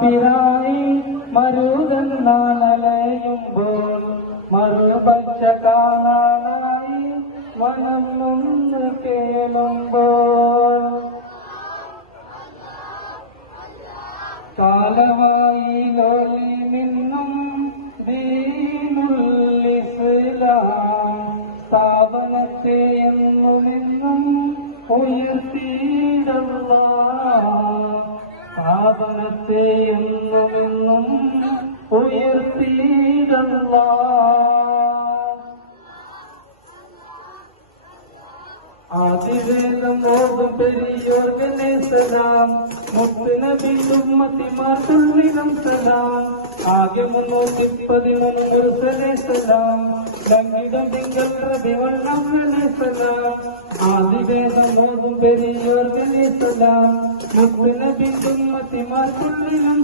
പിറായി മരുതെന്നാലയുമ്പോൾ മറുപക്ഷ കാണാനായി മനം ഒന്ന് കേളുമ്പോൾ കാലമായി ലോലി നിന്നും ദീനുൽ ഇസ്ലാം സ്ഥാപനത്തെ എന്നു നിന്നും ഉയർത്തിയിടല്ലാഹ് സ്ഥാപനത്തെ എന്നുമെന്നും ഉയർത്തിയിടല്ലാഹ് ആദിവേദം ഓതും പെരിയോർഗനെ സലാം മുത്തുനബി ഉമ്മത്തിമാർ തുല്ലിനം സലാം ആകെ 313 മുർസലെ സലാം ലംഘിടം തിങ്കൾ പ്രതിവണ്ണവനെ സലാം ആദിവേദം ഓതും പെരിയോർഗനെ സലാം മുത്തുനബി ഉമ്മത്തിമാർ തുല്ലിനം